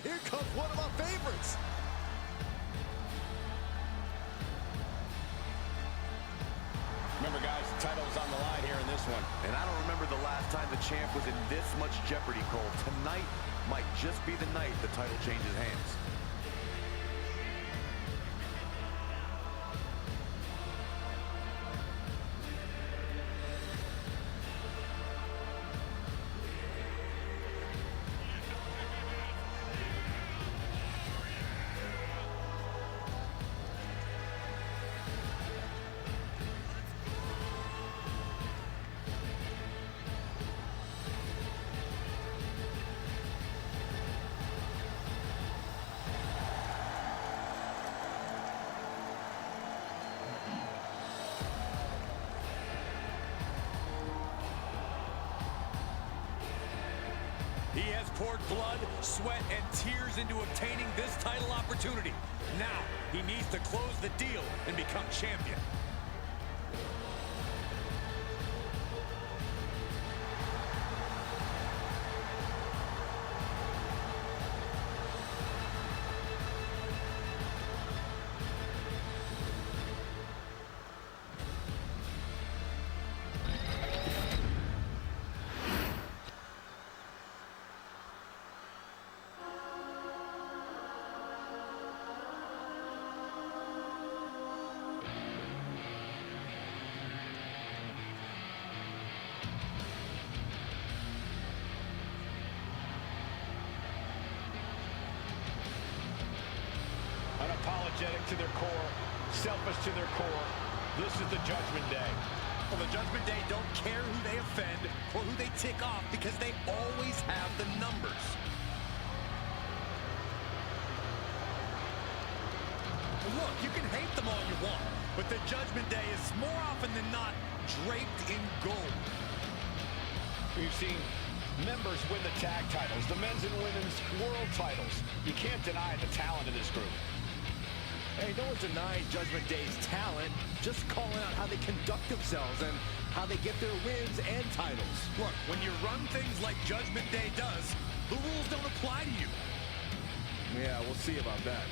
And here comes one of my favorites. Remember, guys, the title's on the line here in this one. And I don't remember the last time the champ was in this much jeopardy, Cole. Tonight might just be the night the title changes hands. He has poured blood, sweat, and tears into obtaining this title opportunity. Now, he needs to close the deal and become champion. Unapologetic to their core, selfish to their core. This is the Judgment Day. Well, the Judgment Day don't care who they offend or who they tick off because they always have the numbers. Look, you can hate them all you want, but the Judgment Day is more often than not draped in gold. We've seen members win the tag titles, the men's and women's world titles. You can't deny the talent in this group. Hey, no one's denying Judgment Day's talent, just calling out how they conduct themselves and how they get their wins and titles. Look, when you run things like Judgment Day does, the rules don't apply to you. Yeah, we'll see about that.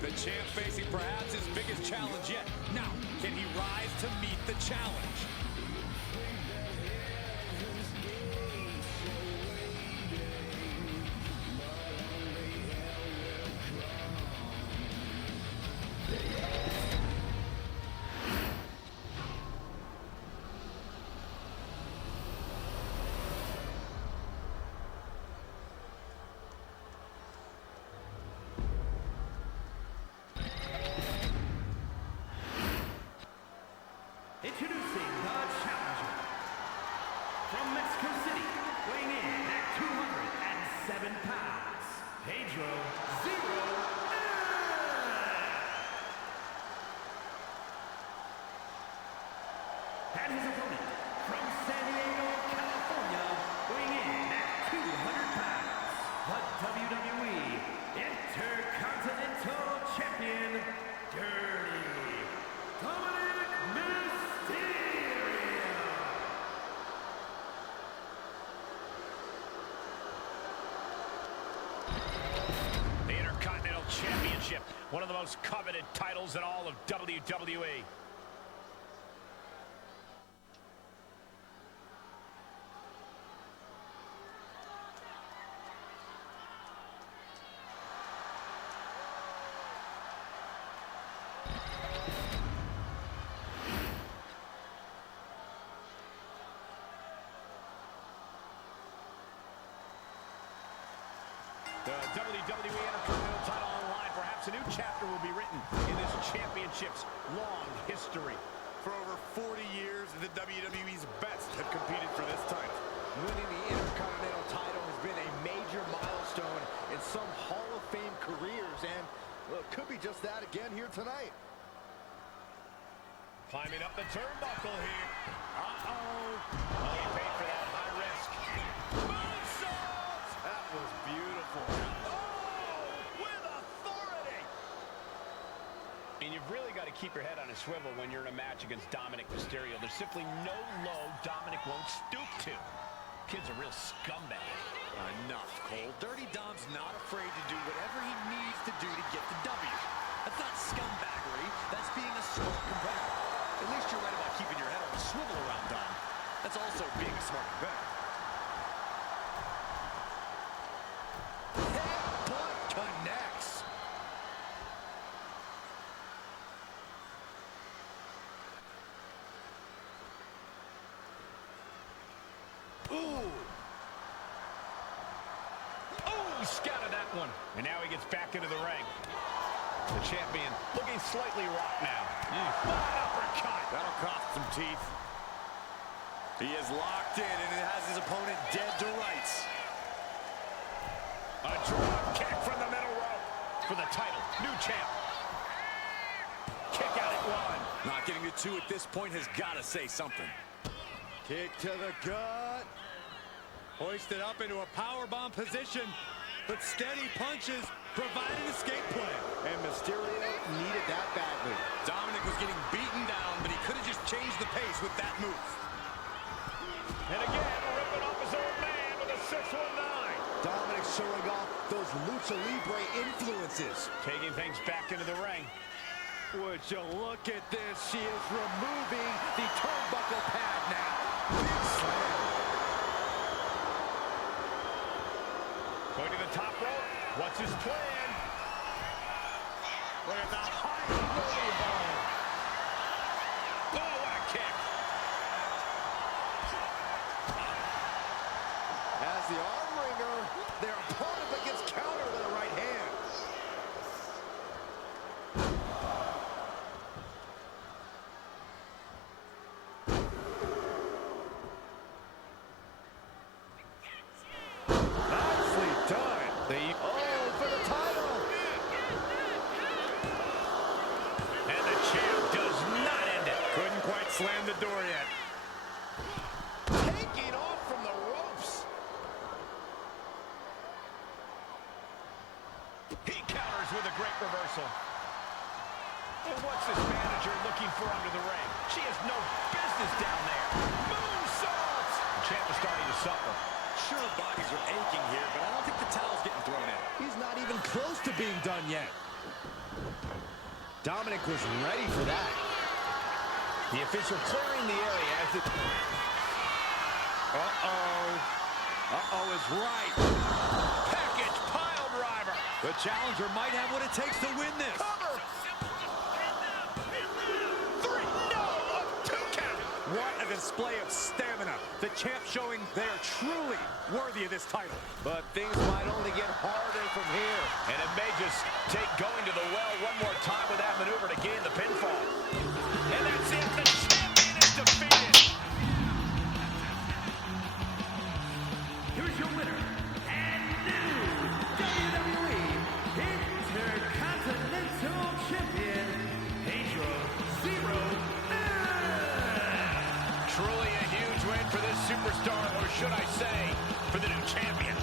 The champ facing perhaps his biggest challenge yet. Now, can he rise to meet the challenge? Introducing the challenger. From Mexico City, weighing in at 207 pounds, Pedro Zero. And his opponent, from San Diego, California, weighing in at 200 pounds, the WWE Intercontinental Champion, Dirty Dominic Mysterio. The Intercontinental Championship, one of the most coveted titles in all of WWE. The WWE Intercontinental title on the line, perhaps weeks, a new chapter will be written in this championship's long history. For over 40 years, the WWE's best have competed for this title. Winning the Intercontinental title has been a major milestone in some Hall of Fame careers, and well, it could be just that again here tonight. Climbing up the turnbuckle here. Oh, he paid for that high risk. Moonsault! That was beautiful. Oh, with authority! And you've really got to keep your head on a swivel when you're in a match against Dominic Mysterio. There's simply no low Dominic won't stoop to. Kid's a real scumbag. Enough, Cole. Dirty Dom's not afraid to do whatever he needs to do to get the W. That's not scumbaggery. That's being a smart competitor. At least you're right about keeping your head on a swivel around Dom. That's also being a smart competitor. Headbutt connects. Ooh! Oh, he scouted that one. And now he gets back into the ring. The champion looking slightly rocked now. Uppercut. That'll cost some teeth. He is locked in and it has his opponent dead to rights. A drop kick from the middle rope for the title. New champ. Kick out at one. Not getting to two at this point has got to say something. Kick to the gut. Hoisted up into a powerbomb position, but steady punches provide an escape plan. And Mysterio needed that badly. Dominic was getting beaten down, but he could have just changed the pace with that move. And again, ripping off his own man with a 619. Dominic showing off those Lucha Libre influences. Taking things back into the ring. Would you look at this? She is removing the turnbuckle pad now. Big slam. Going to the top rope. What's his plan? Look at the high rolling ball. Oh, what a kick. As the arm wringer, their opponent but gets countered with a right hand. Nicely done. Oh, for the title. And the champ does not end it. Couldn't quite slam the door yet. Taking off from the ropes. He counters with a great reversal. And what's this manager looking for under the ring? She has no business down there. Moonsault! The champ is starting to suffer. Sure, bodies are aching here, but I don't think the towel's getting thrown in. He's not even close to being done yet. Dominic was ready for that. The official clearing the area as it... Uh-oh is right. Package pile driver. The challenger might have what it takes to win this. Cover. 3. No, a 2 count. What a display of stamina. The champ showing they are truly worthy of this title. But things might only get harder from here. And it may just take going to the well one more time with that maneuver to gain the pinfall. And that's it. The champion is defeated. Here's your winner and new WWE Intercontinental Champion, Pedro Zero. Truly a huge win for this superstar, or should I say, for the new champion.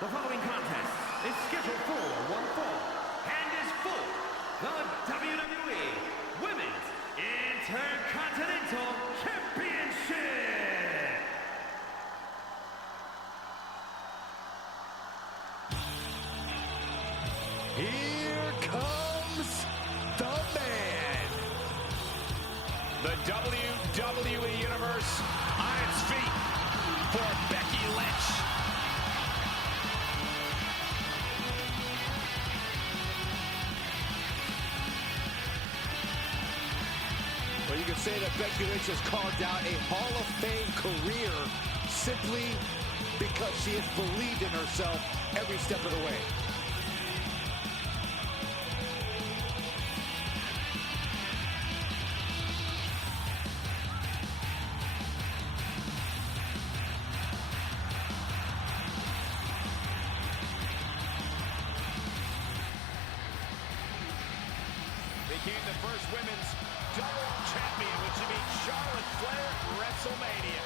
The following contest is scheduled for one fall and is for the WWE Women's Intercontinental Championship. Here comes the man. The WWE Universe on its feet for Becky Lynch. would say that Becky Lynch has carved out a Hall of Fame career simply because she has believed in herself every step of the way. Became the first women's double champion, which would be Charlotte Flair at WrestleMania.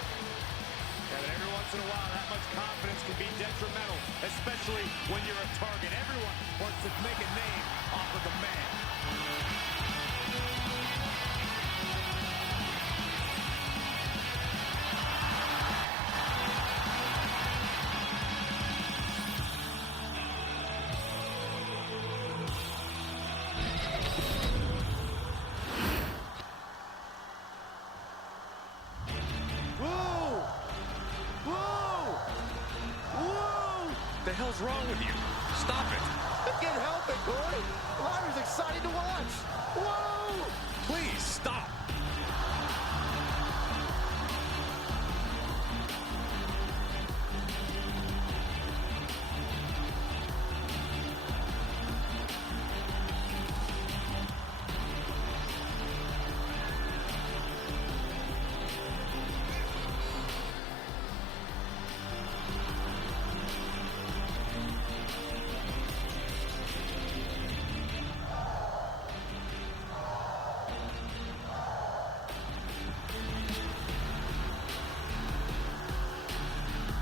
Yeah, but every once in a while, that much confidence can be detrimental, especially when you're a target. Everyone wants to make a name off of the man. What the hell's wrong with you? Stop it. I can't help it, Corey. Ryder's exciting to watch. Whoa! Please, stop.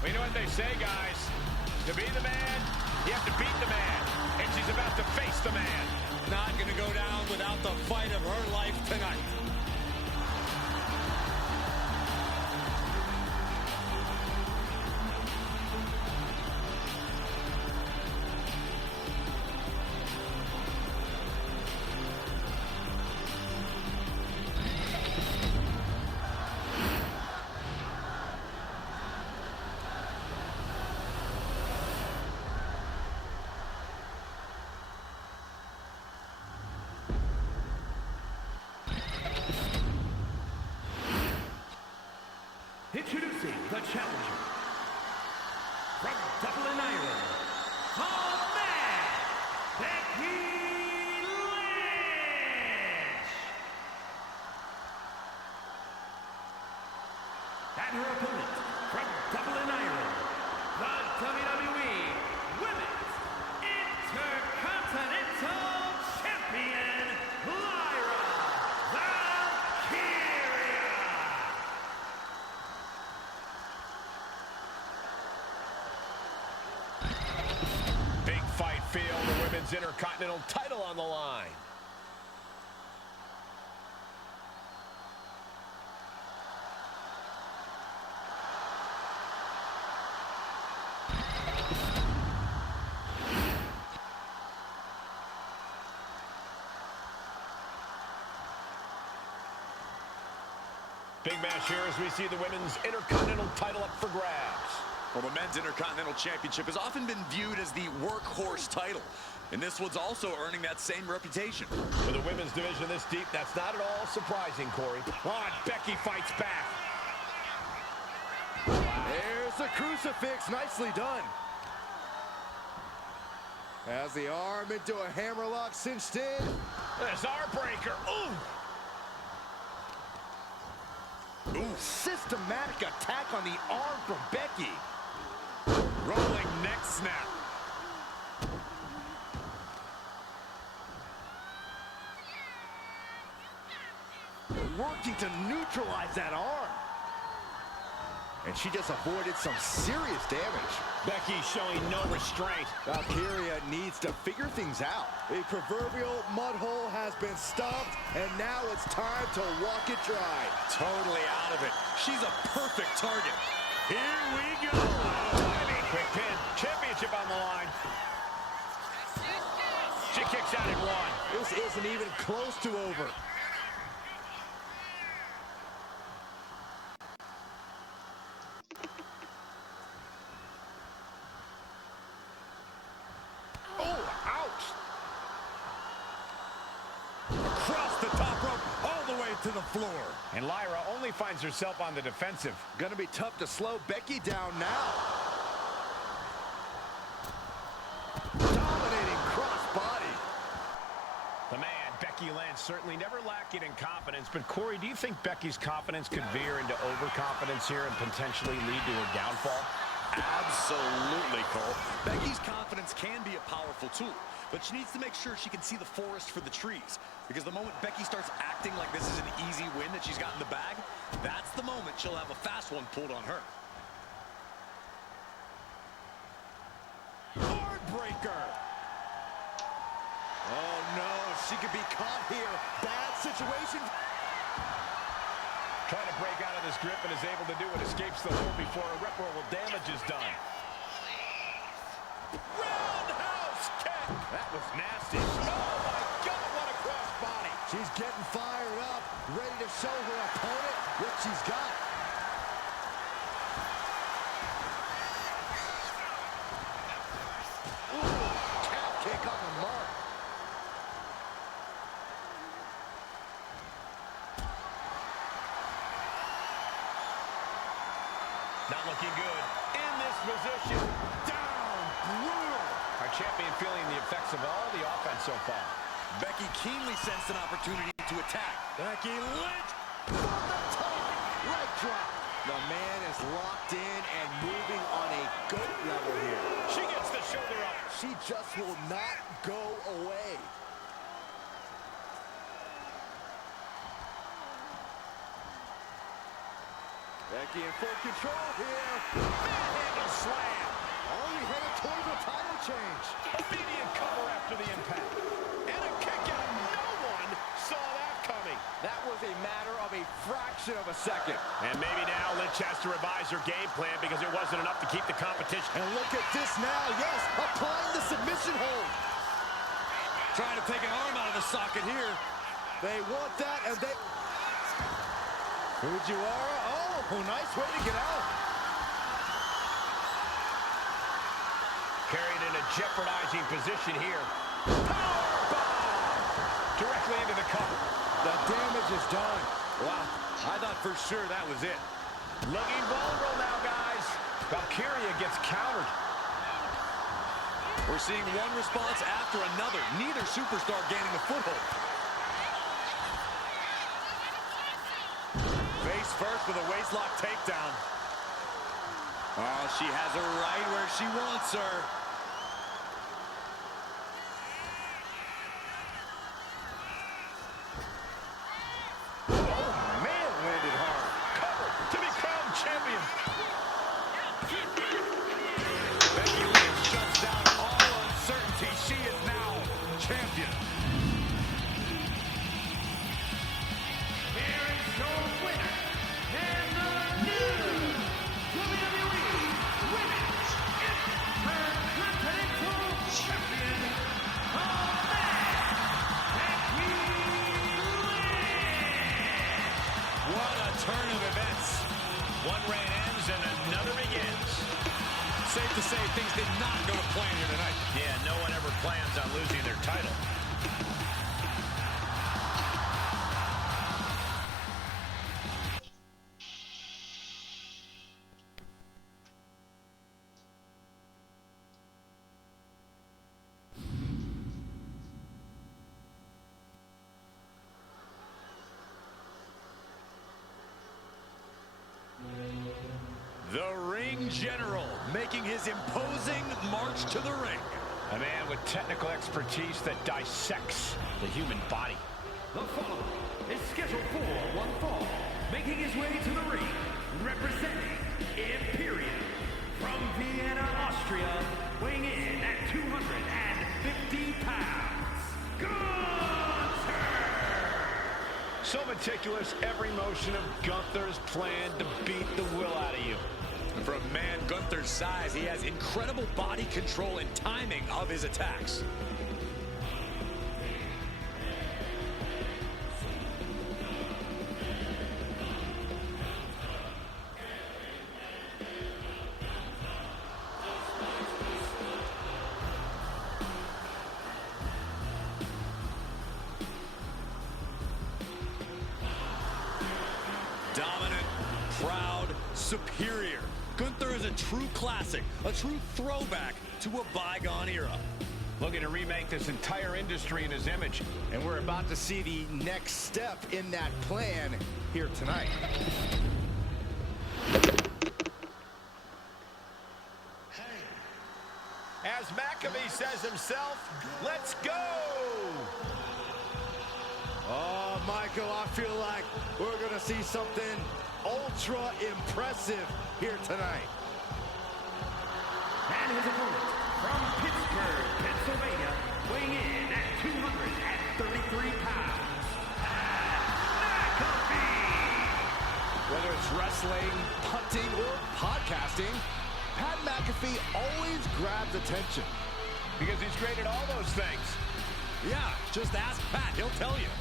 You know what they say, guys? To be the man, you have to beat the man. And she's about to face the man. Not going to go down without the fight of her life tonight. Introducing the challenger from Dublin, Ireland, the man, Becky Lynch. And her opponent from Dublin, Ireland, the WWE Women's Intercontinental Champion, Lyra Valkyria. Big fight feel, the Women's Intercontinental title on the line. Big match here as we see the Women's Intercontinental title up for grabs. Well, the Men's Intercontinental Championship has often been viewed as the workhorse title, and this one's also earning that same reputation. For the women's division this deep, that's not at all surprising, Corey. On, Becky fights back. There's the crucifix. Nicely done. Has the arm into a hammerlock cinched in. There's our breaker. Ooh! Ooh, systematic attack on the arm from Becky. Rolling neck snap. Working to neutralize that arm. And she just avoided some serious damage. Becky showing no restraint. Valkyria needs to figure things out. A proverbial mud hole has been stomped, and now it's time to walk it dry. Totally out of it. She's a perfect target. Here we go. Timing, quick pin. Championship on the line. She kicks out at one. This isn't even close to over. to the floor. And Lyra only finds herself on the defensive. Gonna be tough to slow Becky down now. Dominating crossbody. The man, Becky Lynch, certainly never lacking in confidence. But Corey, do you think Becky's confidence could veer into overconfidence here and potentially lead to her downfall? Absolutely, Cole. Becky's confidence can be a powerful tool, but she needs to make sure she can see the forest for the trees. Because the moment Becky starts acting like this is an easy win that she's got in the bag, that's the moment she'll have a fast one pulled on her. Heartbreaker. Oh, no. She could be caught here. Bad situation. Trying to break out of this grip and is able to do it. Escapes the hold before irreparable damage is done. Roundhouse kick. That was nasty. Oh, my God, what a crossbody. She's getting fired up, ready to show her opponent what she's got. Ooh, calf kick on the mark. Not looking good. In this position. Down, brutal. Our champion feeling the effects of all the offense so far. Becky keenly sensed an opportunity to attack. Becky Lynch from the top. Leg drop. The man is locked in and moving on a goat level here. She gets the shoulder up. She just will not go away. Becky in full control here. Manhandle slam. Only headed towards a title change. Immediate cover after the impact. And a kick out. No one saw that coming. That was a matter of a fraction of a second. And maybe now Lynch has to revise her game plan because it wasn't enough to keep the competition. And look at this now. Yes, applying the submission hold. Trying to take an arm out of the socket here. They want that, and they... Fujiwara, oh, nice way to get out. Carried in a jeopardizing position here. Powerbomb! Directly into the cover. The damage is done. Wow, I thought for sure that was it. Looking vulnerable now, guys. Valkyria gets countered. We're seeing one response after another. Neither superstar gaining a foothold. Face first with a waistlock takedown. Oh, she has her right where she wants her. Oh, man, landed hard. Cover to be crowned champion. Becky Lynch shuts down all uncertainty. She is now champion. Here is your winner, and the new WWE Women's Intercontinental Champion, Becky Lynch. What a turn of events. One reign ends and another begins. Safe to say things did not go to plan here tonight. Yeah, no one ever plans on losing their title. The Ring General making his imposing march to the ring. A man with technical expertise that dissects the human body. The following is scheduled for one fall, making his way to the ring, representing Imperium from Vienna, Austria, weighing in at 250 pounds, Gunther! So meticulous, every motion of Gunther's planned to beat the will out of you. And for a man Gunther's size, he has incredible body control and timing of his attacks. superior. Gunther is a true classic, a true throwback to a bygone era. Looking to remake this entire industry in his image. And we're about to see the next step in that plan here tonight. As McAfee says himself, let's go! Oh, Michael, I feel like we're going to see something ultra impressive here tonight. And his opponent from Pittsburgh, Pennsylvania, weighing in at 233 pounds, McAfee! Whether it's wrestling, hunting, or podcasting, Pat McAfee always grabs attention. Because he's great at all those things. Yeah, just ask Pat, he'll tell you.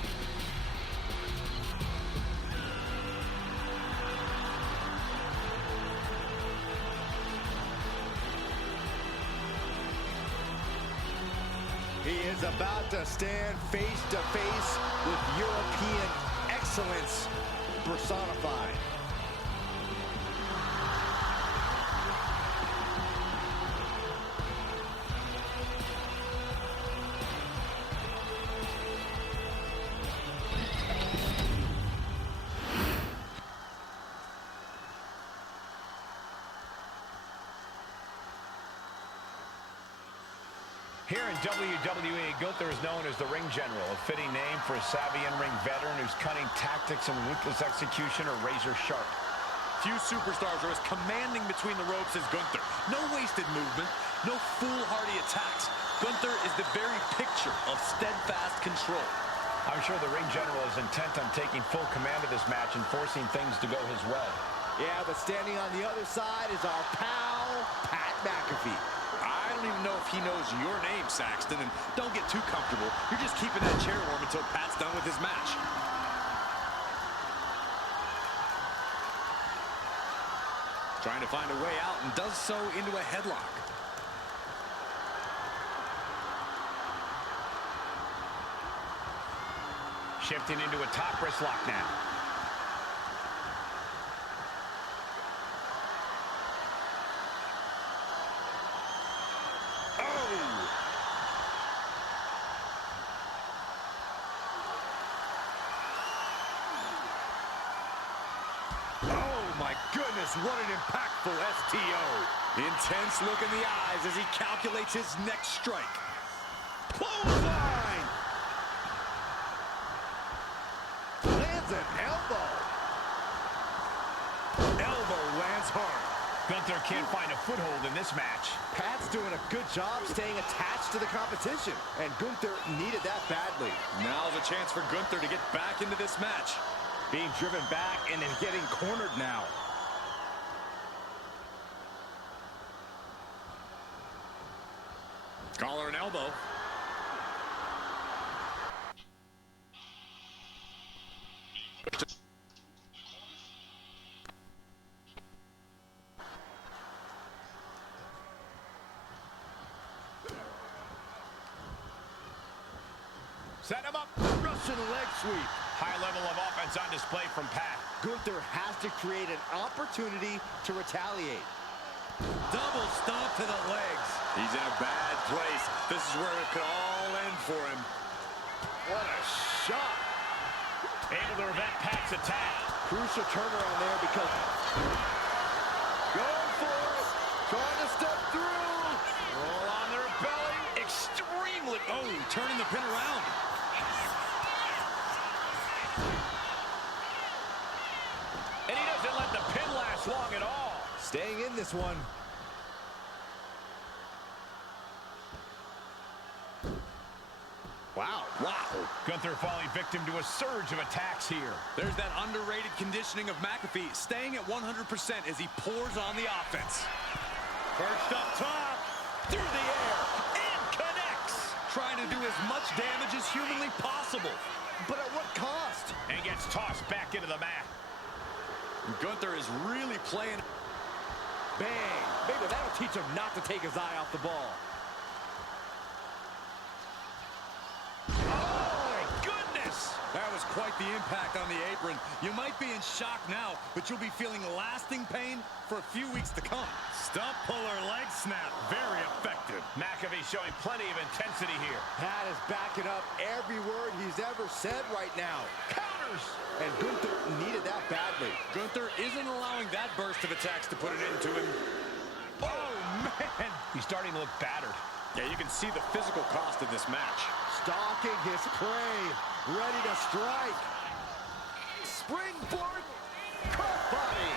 He is about to stand face to face with European excellence personified. Here in WWE, Gunther is known as the Ring General, a fitting name for a savvy in-ring veteran whose cunning tactics and ruthless execution are razor sharp. Few superstars are as commanding between the ropes as Gunther. No wasted movement, no foolhardy attacks. Gunther is the very picture of steadfast control. I'm sure the Ring General is intent on taking full command of this match and forcing things to go his way. Yeah, but standing on the other side is our pal, Pat McAfee. I don't even know if he knows your name, Saxton, and don't get too comfortable. You're just keeping that chair warm until Pat's done with his match. Trying to find a way out and does so into a headlock. Shifting into a top wrist lock now. Goodness, what an impactful STO. Intense look in the eyes as he calculates his next strike. Clothesline! Lands an elbow. Elbow lands hard. Gunther can't find a foothold in this match. Pat's doing a good job staying attached to the competition, and Gunther needed that badly. Now's a chance for Gunther to get back into this match. Being driven back and then getting cornered now. Collar and elbow. Set him up. Russian leg sweep. High level of offense on display from Pat. Gunther has to create an opportunity to retaliate. Double stomp to the legs. He's in a bad place. This is where it could all end for him. What a shot. Able to prevent Pat's attack. Crucial turnaround there because... Going for it. Trying to step through. Roll on their belly. Extremely... Oh, turning the pin around. And he doesn't let the pin last long at all. Staying in this one. Wow. Gunther falling victim to a surge of attacks here. There's that underrated conditioning of McAfee, staying at 100% as he pours on the offense. Perched up top. Through the air. And connects. Trying to do as much damage as humanly possible. But at what cost? And gets tossed back into the mat. Gunther is really playing... Bang. Maybe that'll teach him not to take his eye off the ball. Oh, my goodness. That was quite the impact on the apron. You might be in shock now, but you'll be feeling lasting pain for a few weeks to come. Stump puller leg snap, very effective. McAfee showing plenty of intensity here. Pat is backing up every word he's ever said right now. Counters! And Gunther needed that badly. Gunther isn't allowing that burst of attacks to put an end to him. Oh, man! He's starting to look battered. Yeah, you can see the physical cost of this match. Stalking his prey, ready to strike. Springboard crossbody.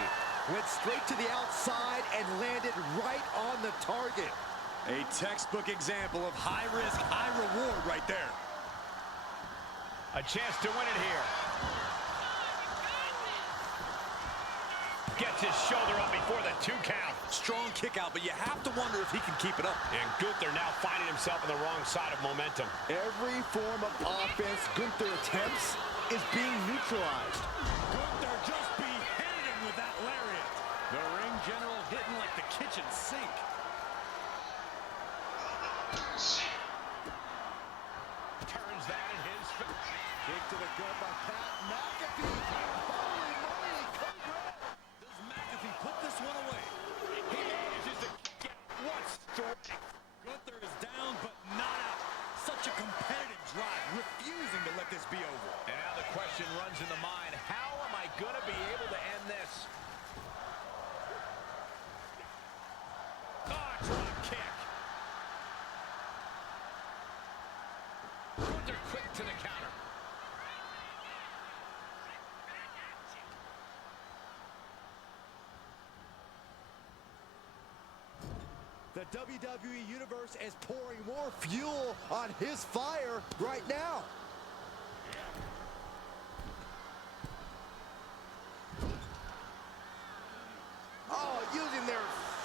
Went straight to the outside and landed right on the target. A textbook example of high risk, high reward right there. A chance to win it here. Gets his shoulder up before the 2 count. Strong kick out, but you have to wonder if he can keep it up. And Gunther now finding himself on the wrong side of momentum. Every form of offense Gunther attempts is being neutralized. Gunther just beheaded him with that lariat. The ring general hitting like the kitchen sink. Turns that in his face. Kick to the gut by Pat McAfee. Holy moly, congrats. Does McAfee put this one away? He manages to get one strike. Gunther is down, but not out. Such a competitive drive, refusing to let this be over. And now the question runs in the mind, how am I going to be able to end this? Drop kick. Gunther quick to the counter. The WWE Universe is pouring more fuel on his fire right now. Oh, using their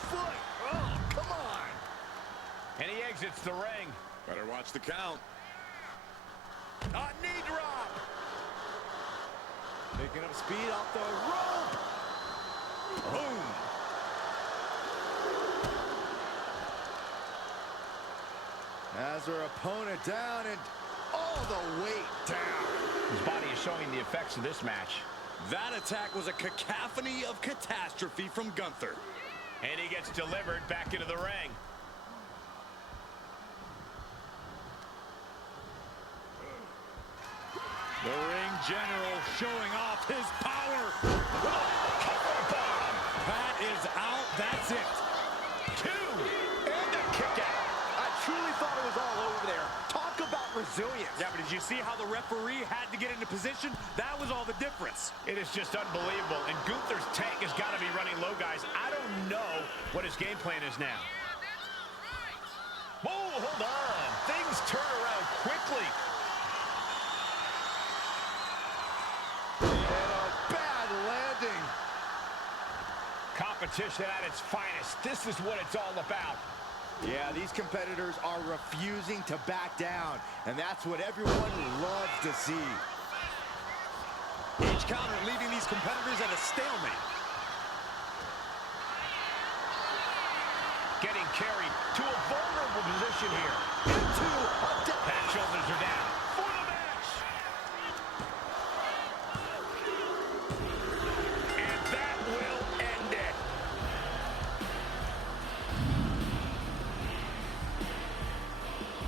foot. Oh, come on. And he exits the ring. Better watch the count. A knee drop. Picking up speed off the rope. Boom. Has her opponent down and all the weight down. His body is showing the effects of this match. That attack was a cacophony of catastrophe from Gunther. And he gets delivered back into the ring. The ring general showing off his power. Pat is out. That's it. 2. And a kick out. I truly thought it was all over there. Talk about resilience. Yeah, but did you see how the referee had to get into position? That was all the difference. It is just unbelievable. And Gunther's tank has got to be running low, guys. I don't know what his game plan is now. Whoa, hold on. Things turn around quickly. And a bad landing. Competition at its finest. This is what it's all about. Yeah, these competitors are refusing to back down, and that's what everyone loves to see. Each counter leaving these competitors at a stalemate. Getting carried to a vulnerable position here. Into a death. Back shoulders are down. For the match. And that will end it.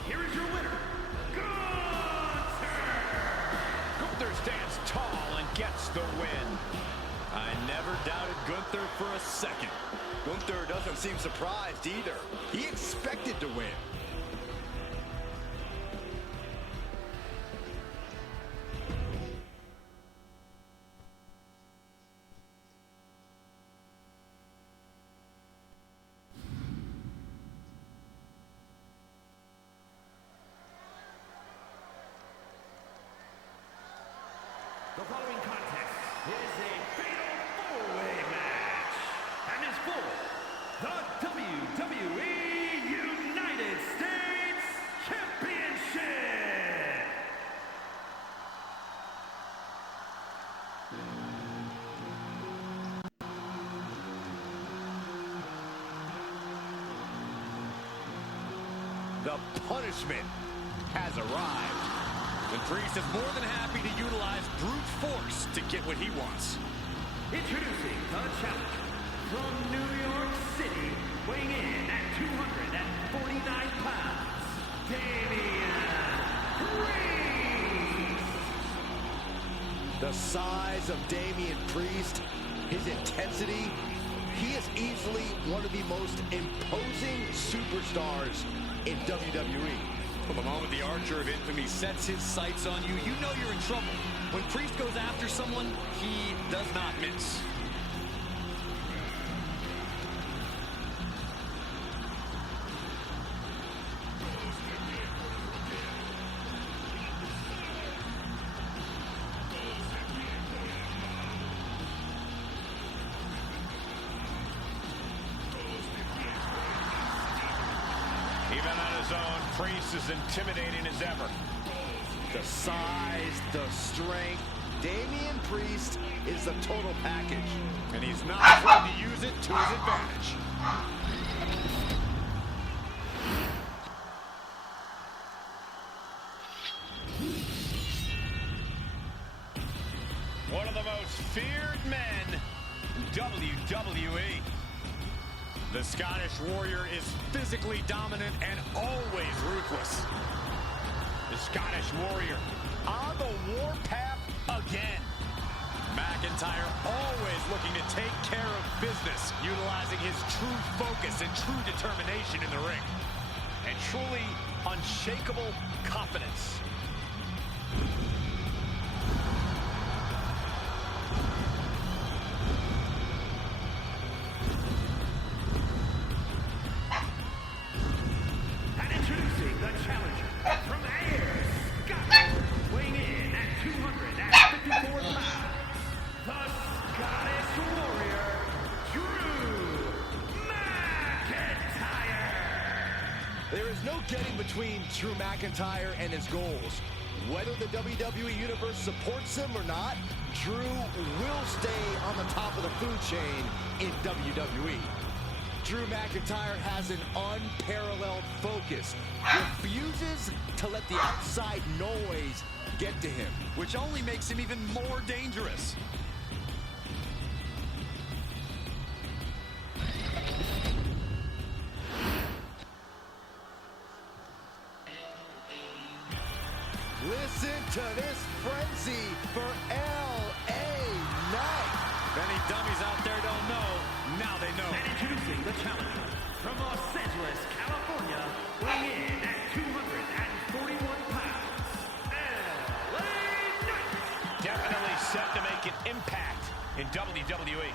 Here is your winner, Gunther! Gunther stands tall and gets the win. I never doubted Gunther for a second. Gunther doesn't seem surprised either. He expected to win. The following contest is a fatal four-way match and is for the WWE United States Championship. The punishment has arrived. And Priest is more than happy to utilize brute force to get what he wants. Introducing the challenger from New York City, weighing in at 249 pounds, Damian Priest. The size of Damian Priest, his intensity, he is easily one of the most imposing superstars in WWE. From the moment the Archer of Infamy sets his sights on you, you know you're in trouble. When Priest goes after someone, he does not miss. Even on his own, Priest is intimidating as ever. The size, the strength, Damian Priest is the total package. And he's not afraid to use it to his advantage. One of the most feared men in WWE. The Scottish Warrior is physically dominant and always ruthless. The Scottish Warrior on the warpath again. McIntyre always looking to take care of business, utilizing his true focus and true determination in the ring. And truly unshakable confidence. And introducing the challenger from Ayr, Scotland, weighing in at 254 pounds, the Scottish Warrior, Drew McIntyre. There is no getting between Drew McIntyre and his goals. Whether the WWE Universe supports him or not, Drew will stay on the top of the food chain in WWE. Drew McIntyre has an unparalleled focus, refuses to let the outside noise get to him, which only makes him even more dangerous. Listen to this frenzy for LA Knight. If any dummies out there don't know, now they know. And introducing the challenger from Los Angeles, California, weighing in at 241 pounds, LA Knight. Definitely set to make an impact in WWE.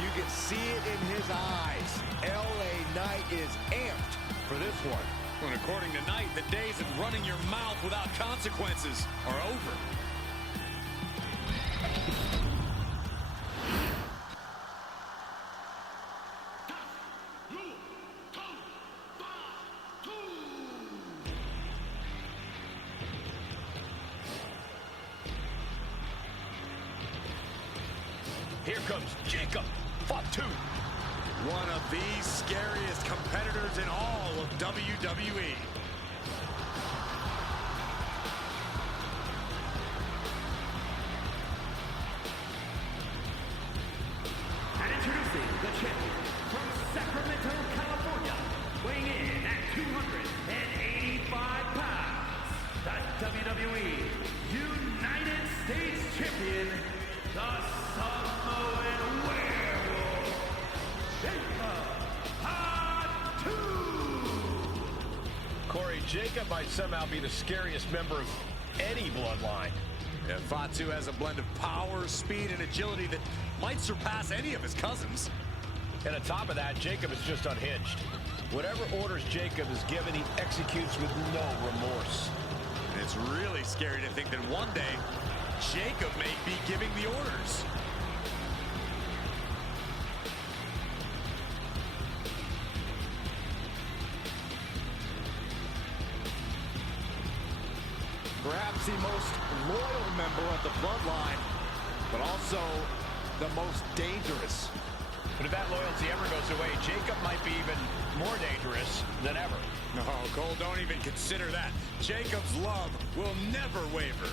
You can see it in his eyes. LA Knight is amped for this one. And according to Knight, the days of running your mouth without consequences are over. Here comes Jacob Fatu. One of the scariest competitors in all of WWE. And introducing the champion from Sacramento, California, weighing in at 285 pounds, the WWE United States Champion, the Samoan Werewolf, Jacob Fatu. Corey, Jacob might somehow be the scariest member of any bloodline. Yeah, Fatu has a blend of power, speed, and agility that might surpass any of his cousins. And on top of that, Jacob is just unhinged. Whatever orders Jacob is given, he executes with no remorse. And it's really scary to think that one day, Jacob may be giving the orders. Perhaps the most loyal member of the bloodline, but also the most dangerous. But if that loyalty ever goes away, Jacob might be even more dangerous than ever. No, Cole, don't even consider that. Jacob's love will never waver.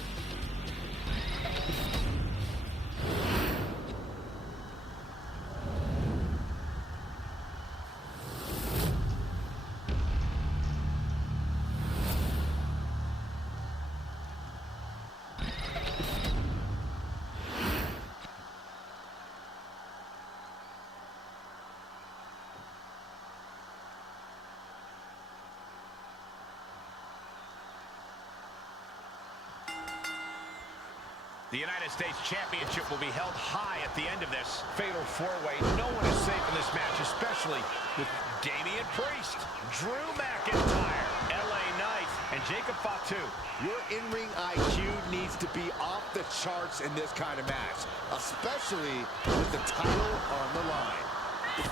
The United States Championship will be held high at the end of this fatal four-way. No one is safe in this match, especially with Damian Priest, Drew McIntyre, LA Knight, and Jacob Fatu. Your in-ring IQ needs to be off the charts in this kind of match, especially with the title on the line.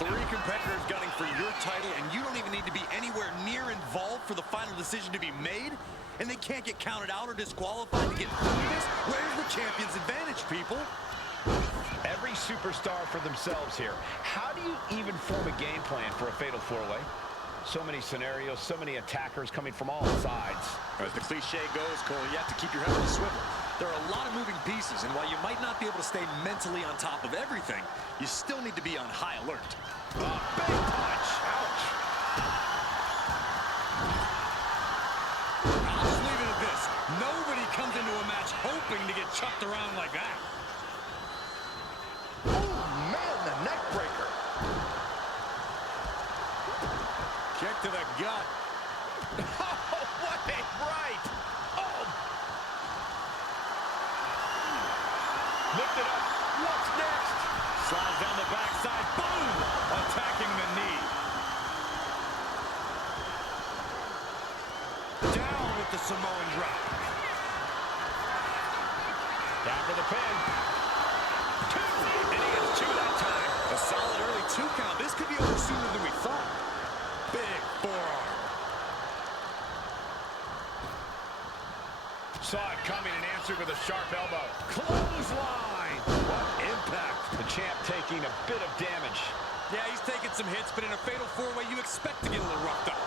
3 competitors gunning for your title, and you don't even need to be anywhere near involved for the final decision to be made? And they can't get counted out or disqualified to get through this? Where's the champion's advantage, people? Every superstar for themselves here. How do you even form a game plan for a fatal four-way? So many scenarios, so many attackers coming from all sides. As the cliche goes, Cole, you have to keep your head on the swivel. There are a lot of moving pieces, and while you might not be able to stay mentally on top of everything, you still need to be on high alert. Big punch. Ouch. I'll just leave it at this. Nobody comes into a match hoping to get chucked around like that. Oh, man, the neck breaker. Kick to the gut. Oh, what a right. Oh. Lift it up. What's next? Slides down the backside. Boom! Attacking the knee. Down with the Samoan drop. Down for the pin. 2. And he gets 2 that time. A solid early 2 count. This could be over sooner than we thought. Big forearm. Saw it coming and answered with a sharp elbow. Clothesline. What impact. The champ taking a bit of damage. Yeah, he's taking some hits, but in a fatal four-way, you expect to get a little roughed up.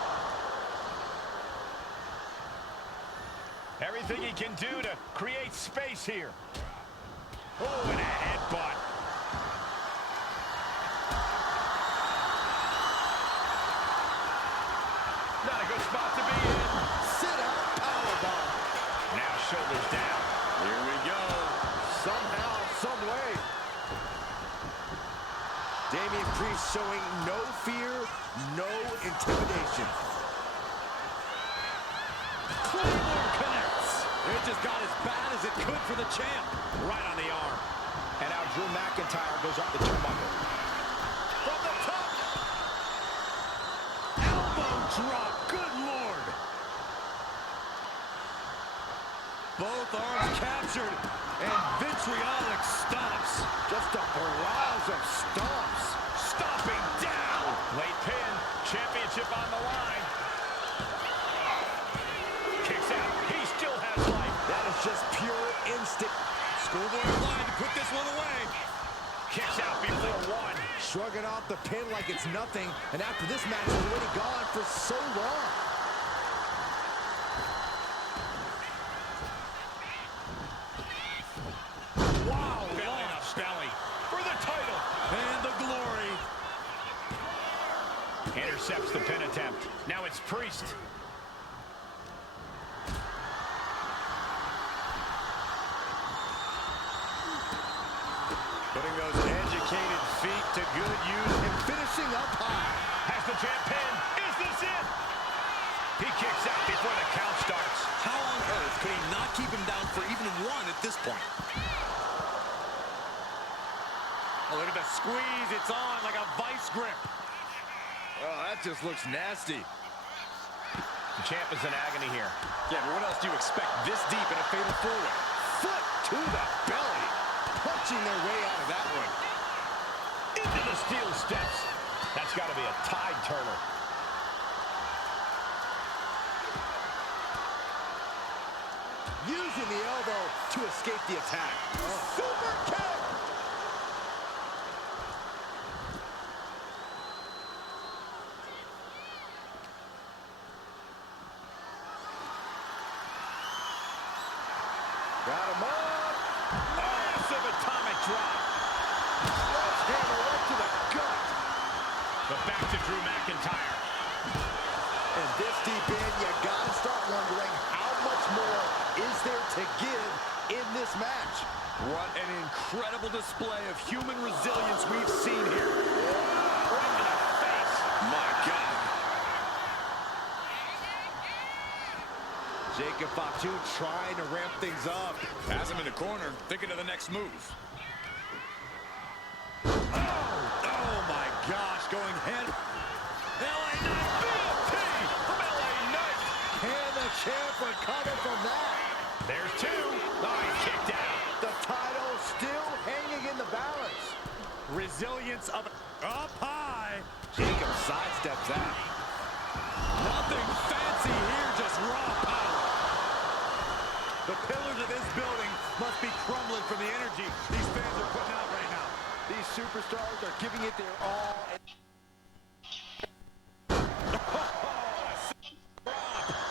Everything he can do to create space here. Oh, and a headbutt. Not a good spot to be in. Sit out powerbomb. Now shoulders down. Here we go. Somehow, some way. Damian Priest showing no fear, no intimidation. Claymore connects. It just got as bad as it could for the champ. Right on the arm. And now Drew McIntyre goes up the turnbuckle. From the top. Elbow drop. Good Lord. Both arms captured. And vitriolic stomps. Just a barrage of stomps. Stomping down. Late pin. Championship on the line. Kicks out. He still has life. That is just pure instinct. Schoolboy line to put this one away. Kicks out before 1. Shrugging off the pin like it's nothing. And after this match is already gone for so long. Wow. Belly to belly. For the title. And the glory. Intercepts the pin attempt. Now it's Priest. Putting those educated feet to good use and Finishing up high. Has the champ pin. Is this it? He kicks out before the count starts. How on earth could he not keep him down for even 1 at this point? Oh, look at the squeeze. It's on like a vice grip. Oh, that just looks nasty. The champ is in agony here. Yeah, but what else do you expect this deep in a fatal four-way? Foot to the belly. Punching their way out of that one. Into the steel steps. That's got to be a tide turner. using the elbow to escape the attack. Super kick! Got him up. Massive atomic drop. Sledgehammer right to the gut. But back to Drew McIntyre. And this deep in, you gotta start wondering how much more is there to give in this match. What an incredible display of human resilience we've seen here. Right to the face. My God. Jacob Fatu trying to ramp things up. Has him in the corner, thinking of the next move. Oh my gosh, going head. LA Knight BFT from LA Knight. Can the champ recover from that? There's two. Oh, he's kicked out. The title still hanging in the balance. Resilience of up high. Jacob sidesteps that. Nothing fancy here, just raw power. The pillars of this building must be crumbling from the energy these fans are putting out right now. These superstars are giving it their all.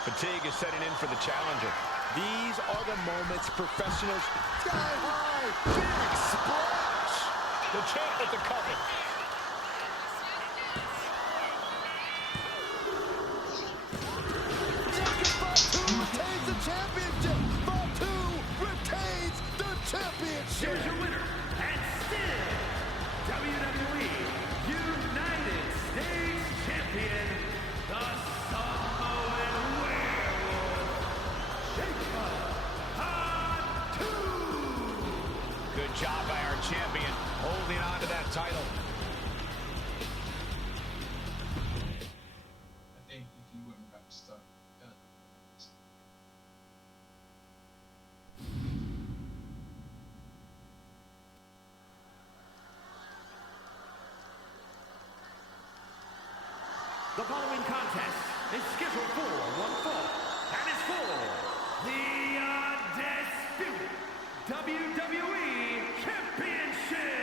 Fatigue is setting in for the challenger. These are the moments professionals. Sky high, big splash. The champ with the cover. Jacob Fatu retains the championship. Fatu retains the championship. Here's your winner, and still WWE United States Champion, the Samoan Werewolf, Jacob Fatu. Good job by our champion, holding on to that title. I think if you wouldn't have stuck. The following contest is scheduled for one fall and is for the Undisputed WWE Championship.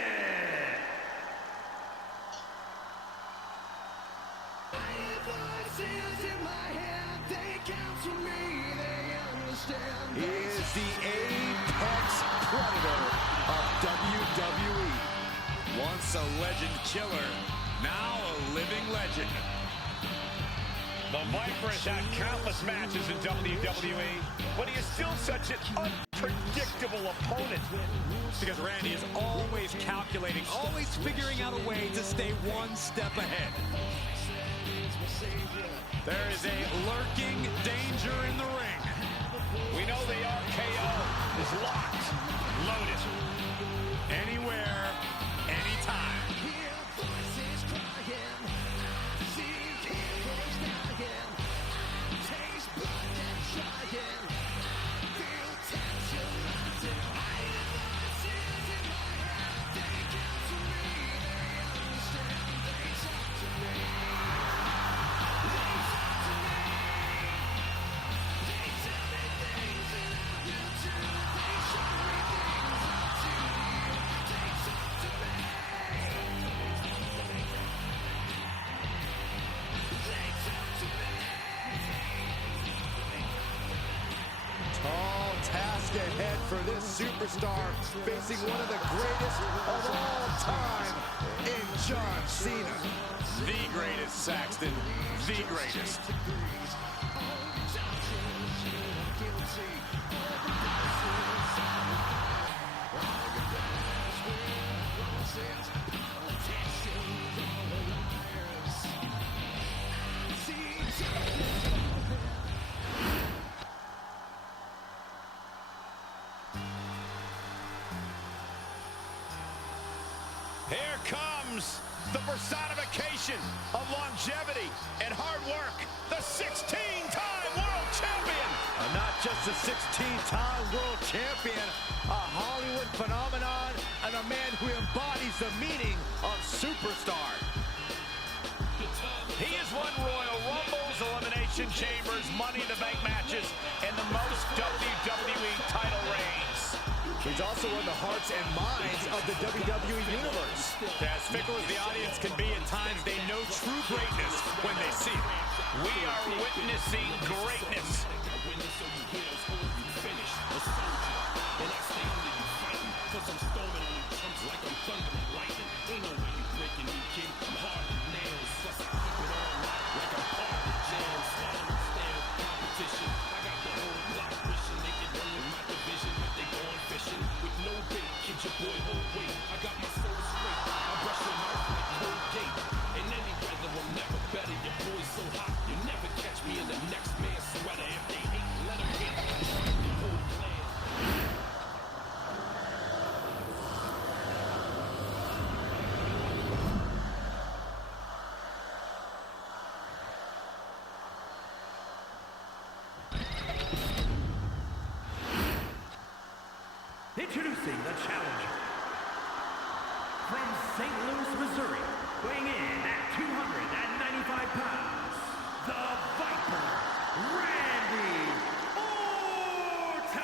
He is the apex predator of WWE. Once a legend killer, now a living legend. The Viper has had countless matches in WWE, but he is still such an unpredictable opponent. Because Randy is always calculating, always figuring out a way to stay one step ahead. There is a lurking danger in the ring. We know the RKO is locked, loaded. Anywhere, anytime. Tall task ahead for this superstar, facing one of the greatest of all time in John Cena. The greatest, Saxton. The greatest. Here comes the personification of longevity and hard work, the 16-time world champion. Not just a 16-time world champion, a Hollywood phenomenon, and a man who embodies the meaning of superstar. He has won Royal Rumbles, Elimination Elimination Chambers, Money in the Bank matches, and the most WWE title reigns. He's also won the hearts and minds of the WWE Universe. As fickle as the audience can be at times, they know true greatness when they see it. We are witnessing greatness. Introducing the challenger. From St. Louis, Missouri, weighing in at 295 pounds, the Viper, Randy Orton!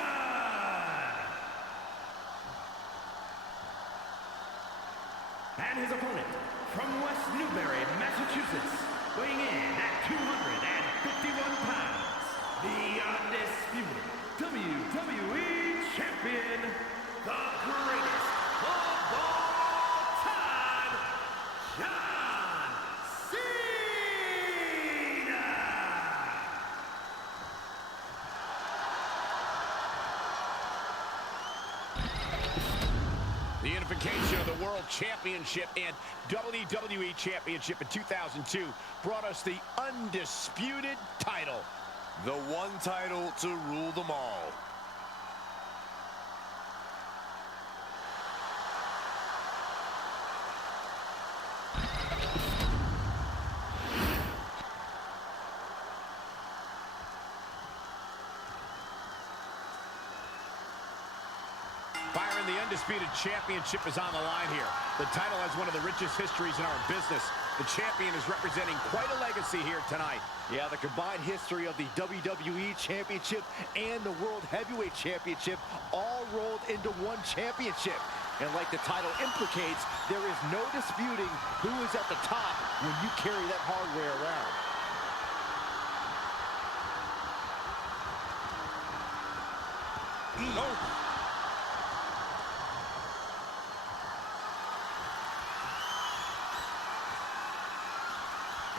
And his opponent, from West Newbury, Massachusetts, weighing in at 251 pounds, the undisputed WWE Champion, the greatest of all time, John Cena! The unification of the World Championship and WWE Championship in 2002 brought us the undisputed title. The one title to rule them all. Byron, the undisputed championship is on the line here. The title has one of the richest histories in our business. The champion is representing quite a legacy here tonight. Yeah, the combined history of the WWE Championship and the World Heavyweight Championship all rolled into one championship. And like the title implicates, there is no disputing who is at the top when you carry that hardware around. Oh.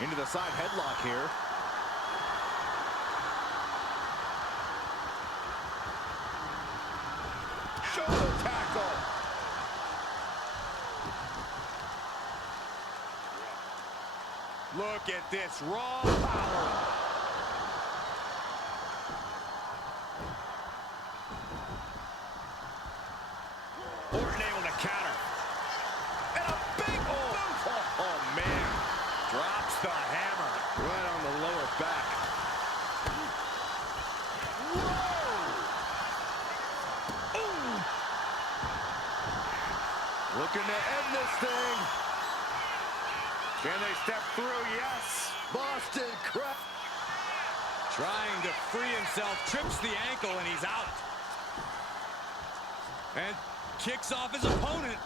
Into the side headlock here. Shoulder tackle. Look at this raw power. Orton able to counter. And a big boot. Oh, man. Drops the hammer. Right on the lower back. Whoa! Ooh. Looking to end this thing. Can they step through? Yes. Boston Crab. Trying to free himself, trips the ankle, and he's out. And kicks off his opponent.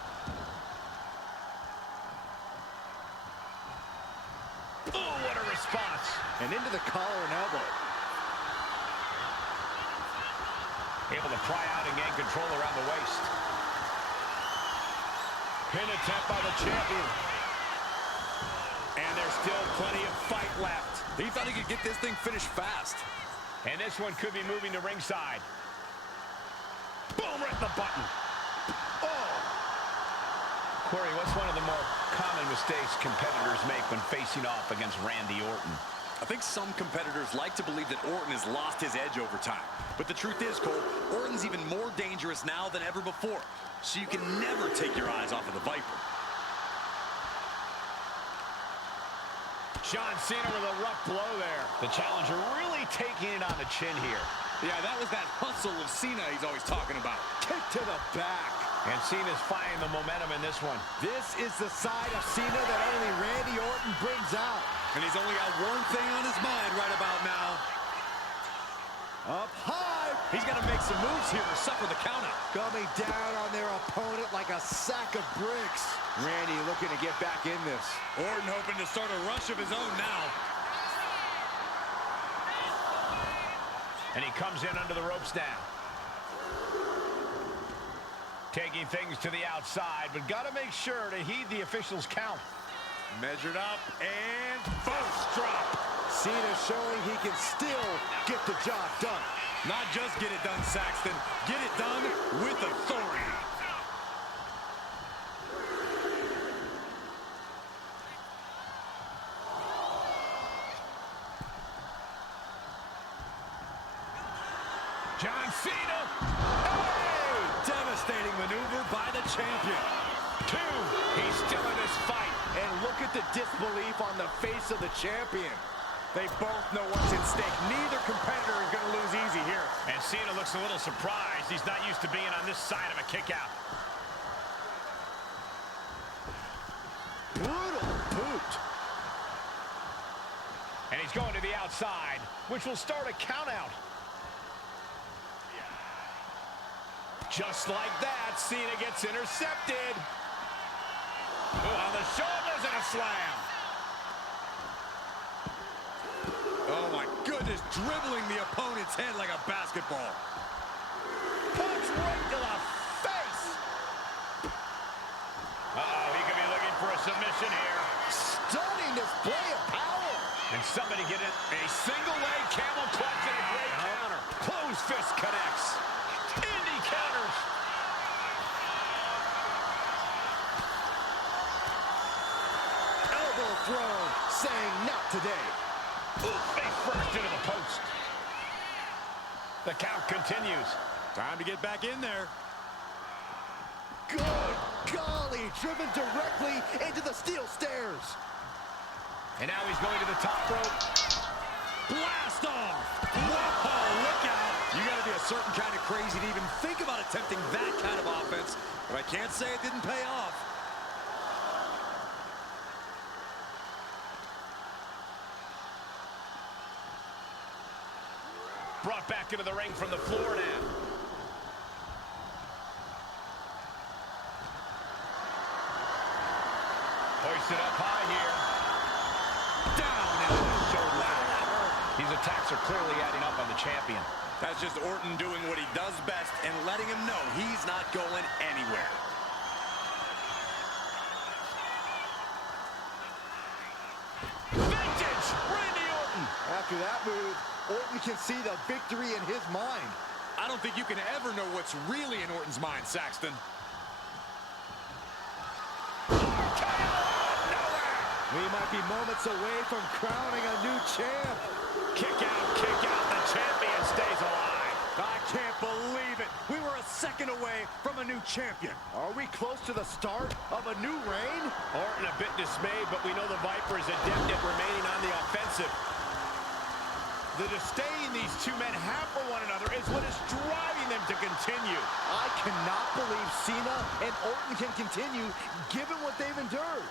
Oh, what a response. And into the collar and elbow. Able to pry out and gain control around the waist. Pin attempt by the champion. And there's still plenty of fight left. He thought he could get this thing finished fast. And this one could be moving to ringside. Boom, right in the button. Oh! Corey, what's one of the more common mistakes competitors make when facing off against Randy Orton? I think some competitors like to believe that Orton has lost his edge over time. But the truth is, Cole, Orton's even more dangerous now than ever before. So you can never take your eyes off of the Viper. John Cena with a rough blow there. The challenger really taking it on the chin here. Yeah, that was that hustle of Cena he's always talking about. Kick to the back. And Cena's finding the momentum in this one. This is the side of Cena that only Randy Orton brings out. And he's only got one thing on his mind right about now. Up high. He's got to make some moves here to suffer the countout. Coming down on their opponent like a sack of bricks. Randy looking to get back in this. Orton hoping to start a rush of his own now. And he comes in under the ropes now. Taking things to the outside, but got to make sure to heed the official's count. Measured up and first drop. Cena showing he can still get the job done. Not just get it done, Saxton. Get it done with authority. John Cena. Hey! Devastating maneuver by the champion. 2. He's still in this fight. And look at the disbelief on the face of the champion. They both know what's at stake. Neither competitor is going to lose easy here. And Cena looks a little surprised. He's not used to being on this side of a kick out. Brutal boot. And he's going to the outside, which will start a count out. Just like that, Cena gets intercepted. On the shoulders and a slam. Oh my goodness, dribbling the opponent's head like a basketball. Punch right to the face. Uh-oh, he could be looking for a submission here. Stunning display of power. And somebody get it. A single leg camel clutch and a great counter. Closed fist connects. Indy counters. Elbow throw, saying not today. Ooh, face first into the post. The count continues. Time to get back in there. Good golly, driven directly into the steel stairs. And now he's going to the top rope. Blast off! Whoa, look out! You gotta be a certain kind of crazy to even think about attempting that kind of offense. But I can't say it didn't pay off. Brought back into the ring from the floor now. Hoisted up high here. Down into the shoulder. These attacks are clearly adding up on the champion. That's just Orton doing what he does best and letting him know he's not going anywhere. Vintage Randy Orton. After that move, Orton can see the victory in his mind. I don't think you can ever know what's really in Orton's mind, Saxton. We might be moments away from crowning a new champ. Kick out. The champion stays alive. I can't believe it. We were a second away from a new champion. Are we close to the start of a new reign? Orton a bit dismayed, but we know the Viper is adept at remaining on the offensive. The disdain these two men have for one another is what is driving them to continue. I cannot believe Cena and Orton can continue given what they've endured.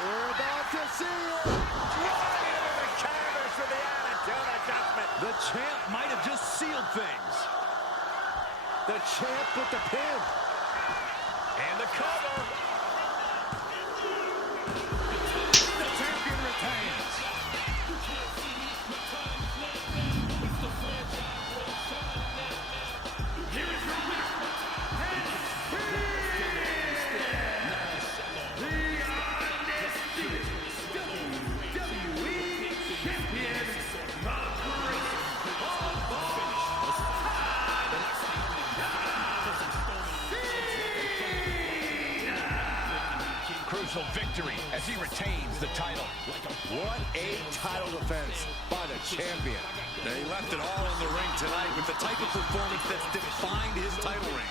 We're about to see it. Right into the canvas for the attitude adjustment. The champ might have just sealed things. The champ with the pin. And the cover. The champion retains. Here is your winner, and the undisputed WWE Champion, the Great Crucial victory as he retains the title. What a title defense by the champion. They left it all in the ring tonight with the type of performance that's defined his title reign.